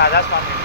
દાદા સ્વામી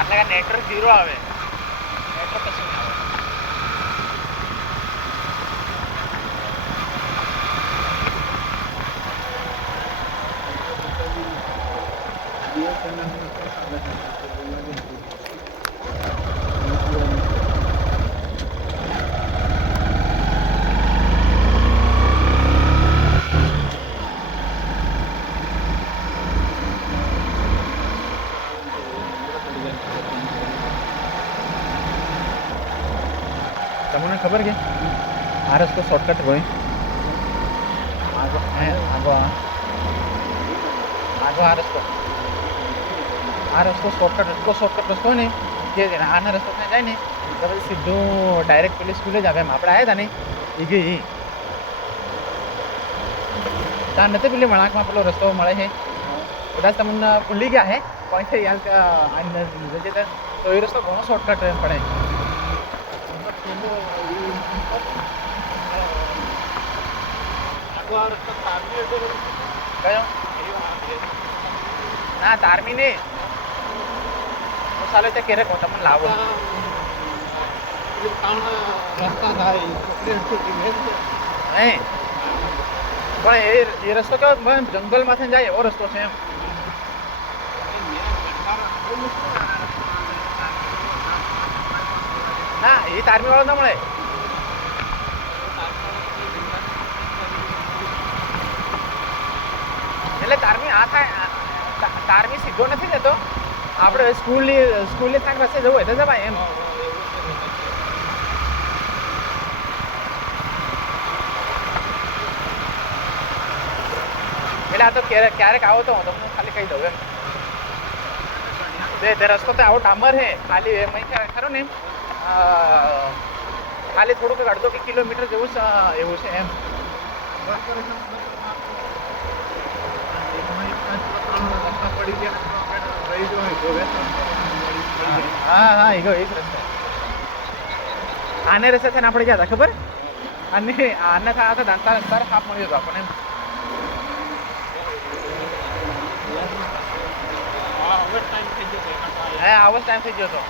આટલા નેટવર્ક 0 આવે નેટવર્ક કશું ના આવે તમને ખબર કે આ રસ્તો શોર્ટકટ હોય આગો આગો આગો આ રસ્તો શોર્ટકટ એટલો શોર્ટકટ રસ્તો હોય ને કે આના રસ્તો ત્યાં જાય ને તો પછી સીધું ડાયરેક્ટ પેલી સ્કૂલે જ આવે એમ આપણે આવ્યા હતા ને એ ગઈ ત્યાં નથી પેલી વળાંકમાં પેલો રસ્તો મળે છે કદાચ તમને ભૂલી ગયા હે કોઈ યાદ તો એ રસ્તો ઘણો શોર્ટકટ પડે કયો ના તારમી નહીં હું સાલો ત્યાં ક્યારે કહો તમને લાવો નહીં પણ એ રસ્તો કેવો જંગલમાંથી જાય એવો રસ્તો છે એમ ના એ તારમી વાળો ના મળે એટલે તારમી આ થાય તારમી સીધો નથી જતો આપણે સ્કૂલની ત્યાં પાસે જવું હોય તો જવાય એમ એટલે આ તો ક્યારેક આવો તો હું તમને ખાલી કહી દઉં એમ તે રસ્તો તો આવો ડામર છે ખાલી એમ ખરો ને ખાલી થોડુંક અડધો કે કિલોમીટર જેવું એવું છે એમ હા હા એ જ રસ્તો આને રસ્તે થઈને આપણે ગયા હતા ખબર આને થયા દાંતા રસ્તા સાપ મળ્યો હતો આપણને હા આવો જ ટાઈમ થઈ ગયો હતો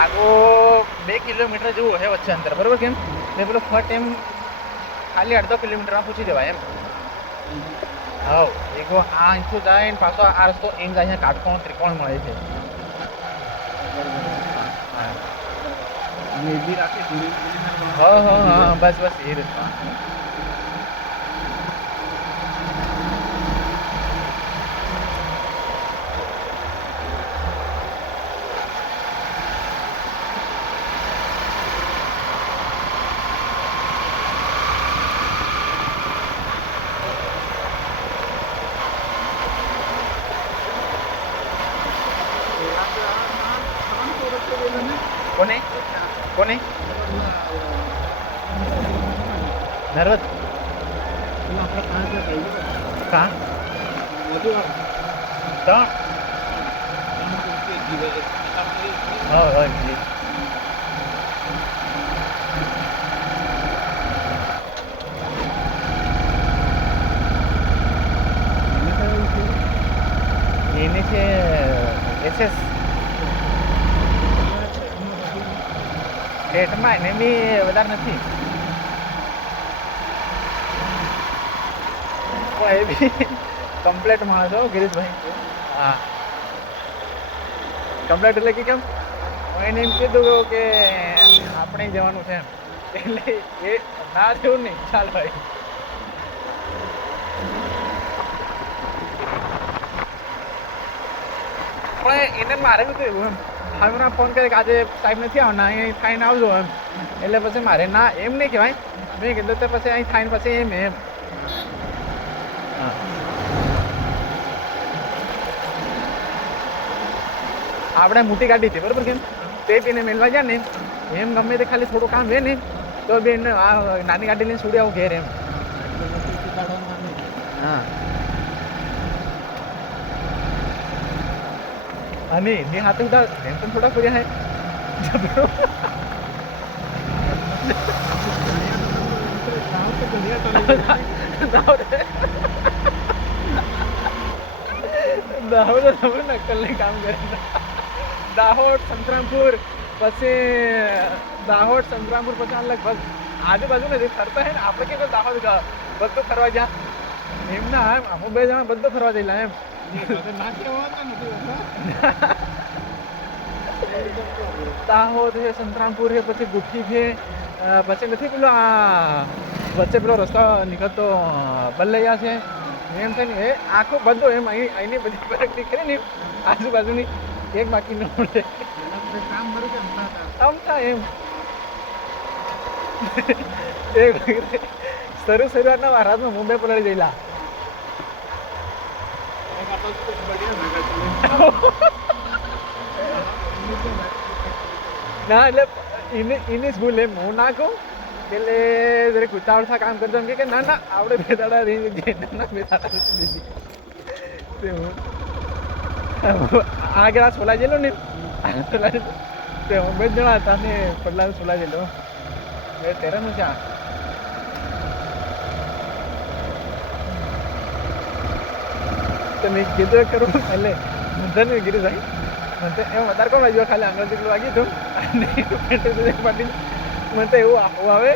આગો 2 કિલોમીટર જેવું છે વચ્ચે અંતર બરાબર કેમ મેં પેલો ફટ એમ ખાલી અડધો કિલોમીટરમાં પૂછી દેવાય એમ હા એક આ અહીંથી જાય ને પાછો આ રસ્તો એમ જાય અહીંયા કાટકોણ ત્રિકોણ મળે છે હા હા હા બસ એ રસ્તો કોને નર્વદ कहाँ जी પ્રોસેસ ડેટમાં એને બી વધારે નથી પણ એ બી કમ્પ્લેટ માણસ હો ગિરીશભાઈ. હા કમ્પ્લેટ એટલે કે કેમ હું એને એમ કીધું કે આપણે જવાનું છે એમ એટલે એ ના થયું નહીં ચાલ ભાઈ. પણ એને મારે બી થયું એમ હવે ફોન કરે કે આજે સાહેબ નથી આવવાના અહીં થાઈને આવજો એમ એટલે પછી મારે ના એમ નહીં કહેવાય મેં કીધું તો પછી અહીં થાઈને પછી એમ એમ આપણે મોટી ગાડી હતી બરાબર કેમ તે એને મેળવા ગયા ને એમ ગમે તે ખાલી થોડું કામ છે ને તો બી એને આ નાની ગાડી લઈને છોડી આવું ઘેર એમ. હા અને એની હાથે ઉડા એમ પણ થોડા કર્યા હે દાહોદ નકલને કામ કરે દાહોદ સંતરામપુર પછી દાહોદ સંતરામપુર પછી લગભગ આજુબાજુ નથી ફરતા હે ને આપણે કે દાહોદ બધું ફરવા જા એમ ના અમુક બે જણા બધું ફરવા જઈલા એમ દાહોદ છે સંતરામપુર છે પછી ગુઠી છે પછી નથી પેલો આ વચ્ચે પેલો રસ્તો નીકળતો બલ્લૈયા છે એમ છે ને એ આખું બધું એમ અહીંની બધી પ્રગતિ કરી ને આજુબાજુની એક બાકી ન મળે આમતા એમ શરૂઆતના મહારાજમાં મુંબઈ પલળી ગયેલા ના એટલે એની જ ભૂલ એમ હું ના કહું એટલે જરીક ઉતાવળથી કામ કરતો એમ કે ના ના આપણે બે દાડા રહી જઈએ ના બે દાડા આગળ આ સોલા જેલો ને તે હું બે જણા હતા ને પડલા સોલા જેલો એ તેરાનું છે તો મેં કીધું કરું એટલે મુદ્દા નહીં કીધું ભાઈ મને એમ વધારે કોણ લાગ્યો ખાલી આંગળ જેટલું વાગ્યું હતું અને પાટી મને તો એવું આવે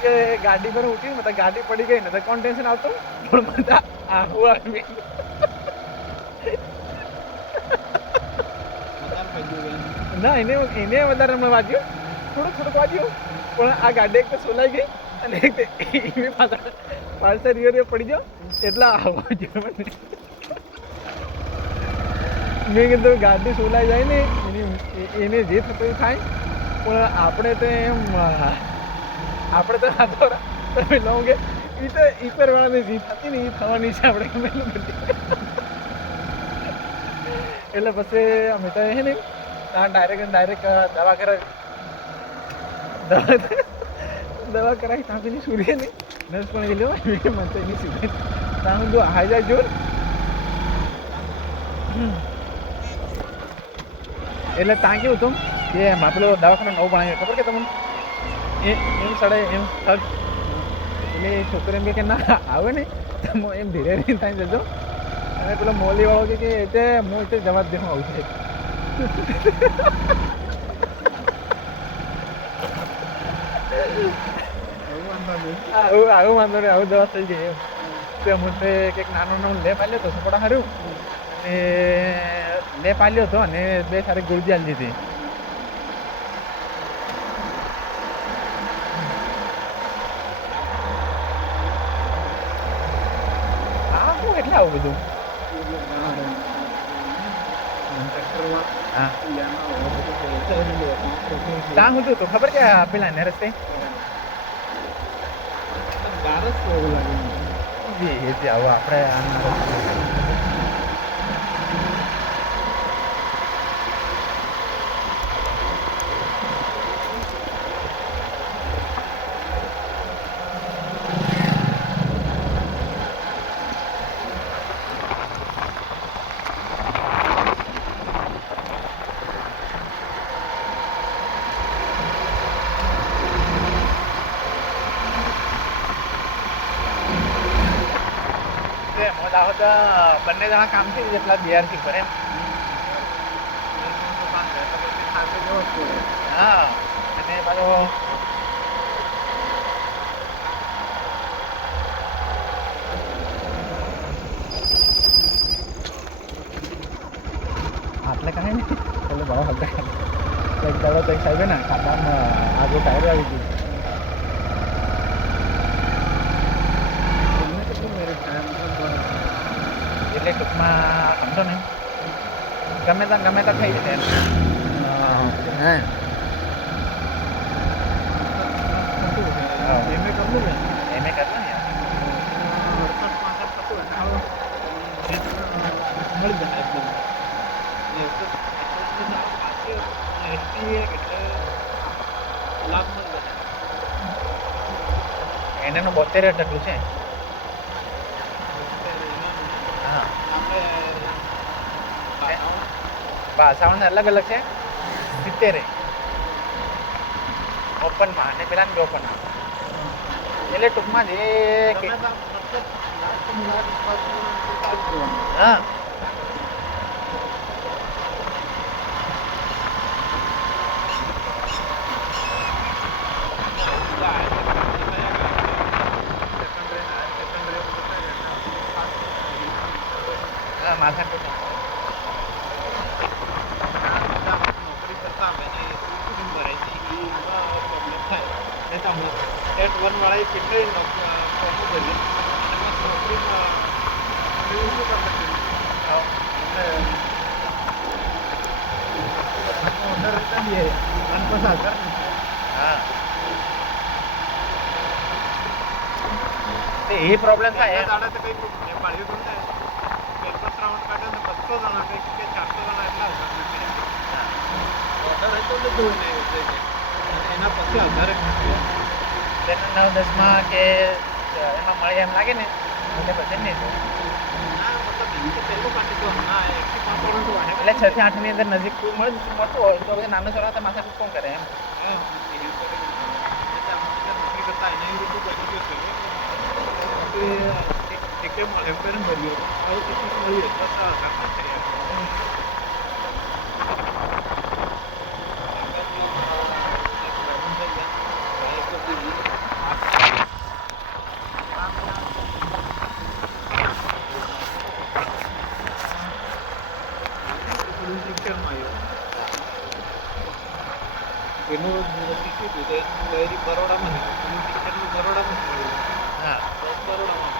કે ગાડી પર ઉઠી ને ગાડી પડી ગઈ ને તો કોણ ટેન્શન આવતું પણ મને આવું આવી ના એને વધારે હમણાં વાગ્યું થોડુંક વાગ્યું પણ આ ગાડી એક તો સોલાઈ ગઈ અને એક પાછળ રિયર પડી ગયો એટલા આવવા જોઈએ મને મેં કીધું ગાડી સોલાઈ જાય ને એને જે થતું થાય પણ આપણે તો એમ આપણે તો હાથો તમે લઉં કે એ તો ઈશ્વરવાળાની જીત હતી ને એ થવાની છે આપણે ગમે એટલે પછી અમે તો હે ને ત્યાં ડાયરેક્ટ દવા કરાવી ત્યાં પેલી સૂર્ય ને નર્સ પણ ગયેલો મને તો એની સૂર્ય ત્યાં હું હાઈ જાય જોર એટલે ત્યાં કેવું હતું કે એમાં પેલો દવાખાનો નવું બનાવ્યો ખબર કે તમને એમ સડે એમ ખર્ચ એટલે છોકરી એમ કે ના આવે ને તો એમ ધીરે ધીરે ત્યાં જજો અને પેલો મોલીવાળો કે એટલે હું એટલે જવા જ દેવું આવું છે આવું વાંધો નહીં આવું દવા થઈ ગઈ એમ તો હું તે કંઈક નાનો લેપ આલ્યો હતો સપોડા સારું એ લેપ આલ્યો હતો અને બે સારી ગુરજી આલી હતી હા હું એટલે આવું બધું હા ત્યાં હું તો ખબર કે પેલા ને રસ્તે આવો આપણે દાહોદ બંને જણા કામથી જેટલા બિહારથી કરે એમ હા અને પાછો આટલે કાંઈ નહીં એટલે ભાવ હતા એક દાડો તો એક સાહેબે ને ખાતામાં આગળ ટાયર આવી ગયું એટલે ટૂંકમાં સમજો ને ગમે ત્યાં થઈ જશે એમ હે એમ કરવું ને એનાનું 72 છે હા ભાષાઓને અલગ અલગ છે 70 ઓપનમાં અને પેલા બી ઓપનમાં એટલે ટૂંકમાં જે હા માથા ટેટ 1 વાળા કેટલી એ પ્રોબ્લેમ થાય એના પછી 9-10માં કે એમાં મળે એમ લાગે ને એટલે પછી નહીં એટલે 6 થી 8 ની અંદર નજીક મળતું હોય તો પછી નાનો છોરા માથા કોણ કરે એમ એનું શીખ્યું હતું એનું બરોડામાં હા બરોડામાં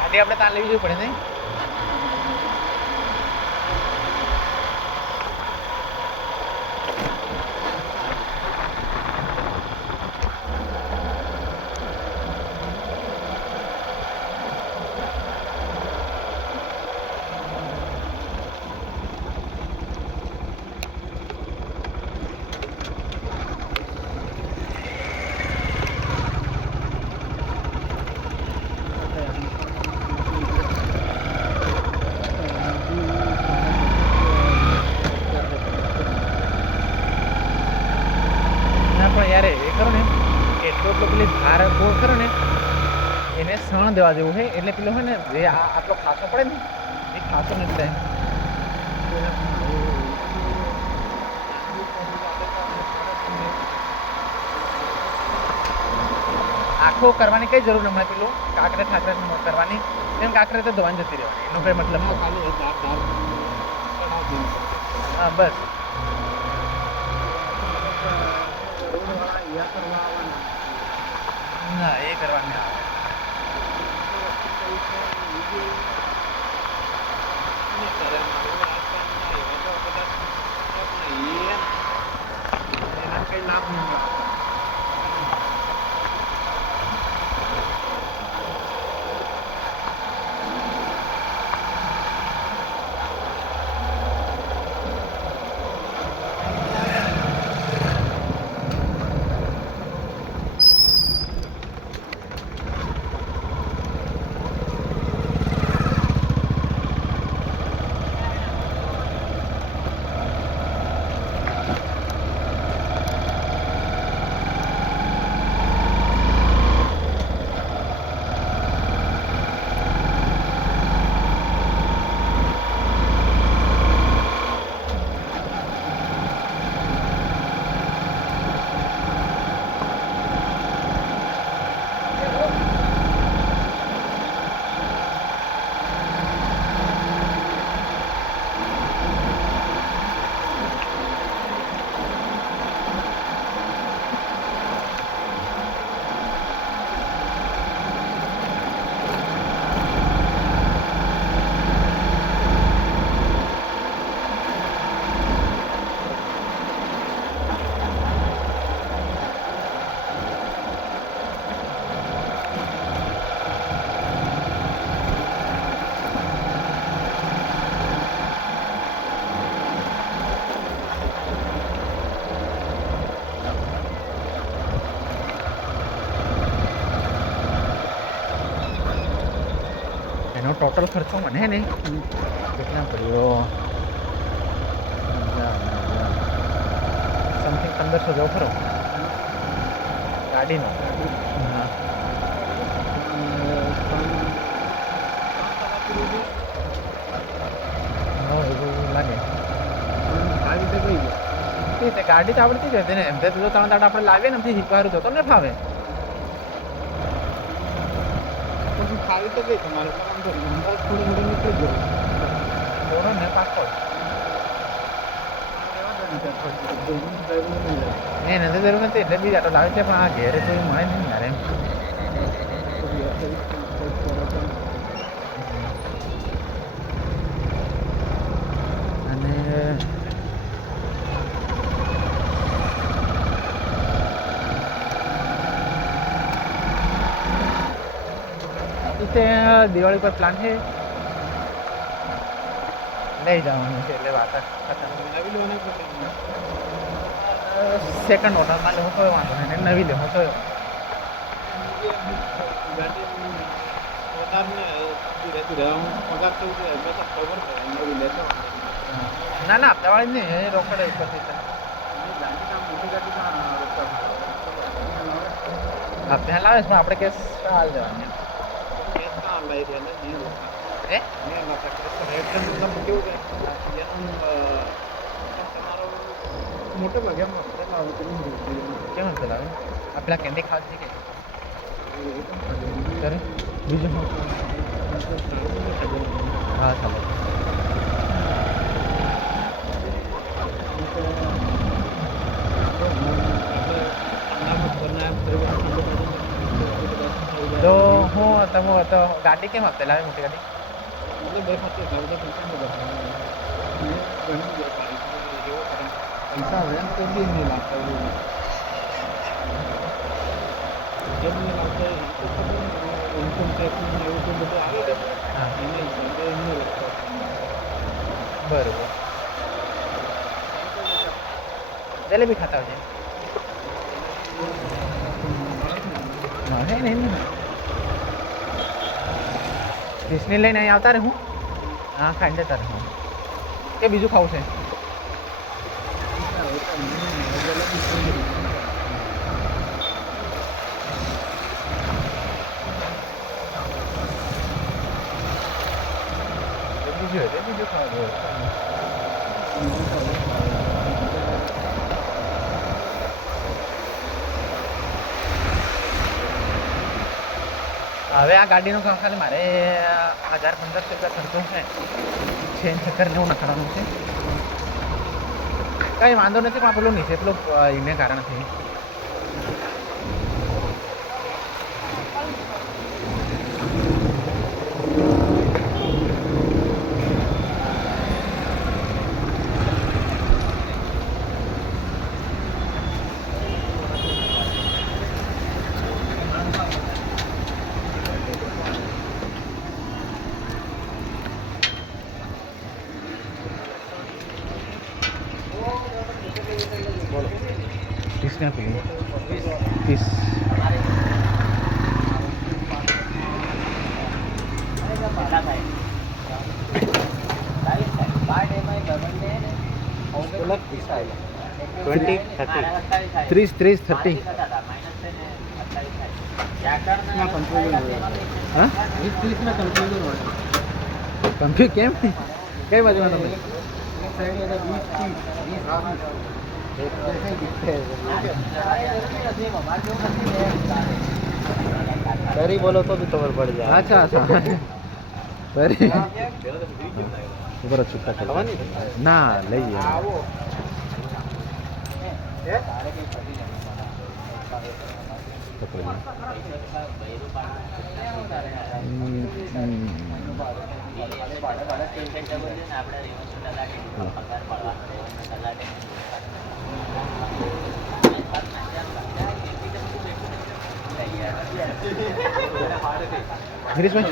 ગાડી આપણે ત્યાં લેવી પડે નહીં યાર એ કરો ને એટલો પેલી ધાર ખરો ને એને સણ દેવા જેવું છે એટલે પેલો હોય ને જે આટલો ખાસો પડે ને એ ખાસો નથી થાય આખો કરવાની કઈ જરૂર નથી પેલું કાંકરે કરવાની એમ કાંકરે તો ધોવાની જતી રહેવાની એનો કઈ મતલબ હા બસ ના એ કરવાની આવે એના કઈ લાભ નહીં ટોટલ ખર્ચો મને હે ને કેટલા પડ્યો સમથિંગ 1500 જેવો ખરો ગાડીનો. હા એવું લાગે. ગાડી તો આવડતી જ હતી ને એમ તો 3 દાડા આપણે લાવીએ ને એમથી શીખવાડું તો તમને ફાવે. ખાવી તો ગઈ તમારે થોડી થોડી નીકળી ગયો થોડો ને પાકો એ નથી જરૂર નથી એટલે બીજા તો લાવે છે પણ આ ઘેરે કોઈ મળે નહીં યાર એમ. અને દિવાળી પર પ્લાન છે લઈ જવાનું છે એટલે વાત સેકન્ડ ઓર્ડરમાં લેવું કોઈ વાંધો નહીં નવી લેવું તો ના ના હપ્તાવાળી જ નહીં રોકડ ઉપરથી હપ્તા લાવે છે પણ આપણે કેસ હાલ જવાની મોટે ભાગે કેમ ચલાવે આ પેલા કેન્ડી ખાવાથી કે કરે બીજું હા ચાલો તો હું તમે તો ગાડી કેમ આપતા લાવે મોટી ગાડી પૈસા હવે તો બી નહીં લાગતા કેમ નહીં લાગતા ઇન્કમ ટેક્સ એવું તો બધું આવે છે એના હિસાબે નહીં લાગતા. બરોબર જલેબી ખાતા હોય છે નહીં ડિસ્ની લઈને અહીં આવતા રહે હું હા ખાઈને જતા રહે કે બીજું ખાવું છે બીજું ખાવા હવે આ ગાડીનું કામ ખાલી મારે 1000-1500 ખર્ચો છે ચેન ચક્કર ને એવું નખાડવાનું છે કંઈ વાંધો નથી પણ પેલું નીચે પેલું એને કારણથી तीसने पी 30 30 कंफ्यूज केम कई बाजू में તમે डरी बोलो तो भी खबर पड़ जाए. अच्छा अच्छा बरी ऊपर छुट्टा कर ना લઈએ गिरीश भाई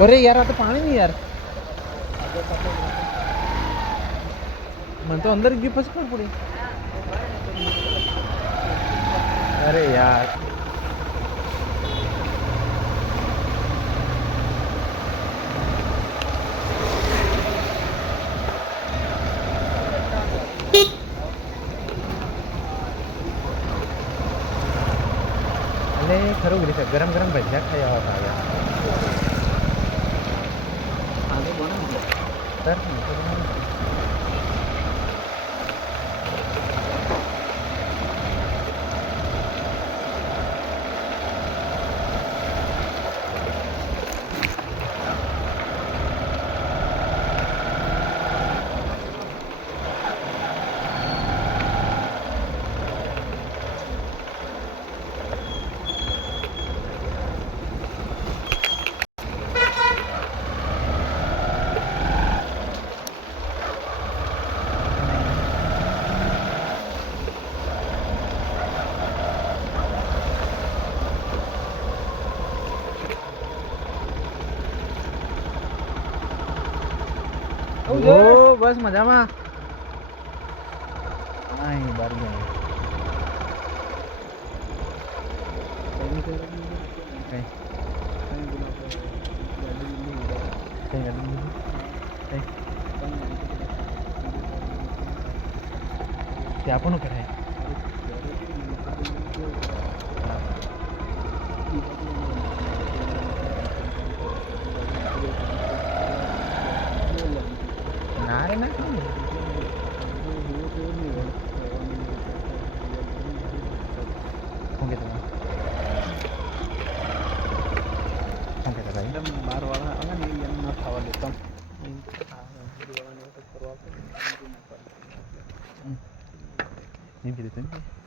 अरे यार आता पाणी नाही यार म्हणतो अंदर जीपच कर पुढे अरे यार अरे खरं उघडी गरम गरम भज्या खाया होता यार तर हो बस મજામાં નહીં બાર કઈ તે આપણું કરાય ના રે ના શું કહેતા ભાઈ બારવાળા આવે ને એમ ના થવા દેતા એમ કીધું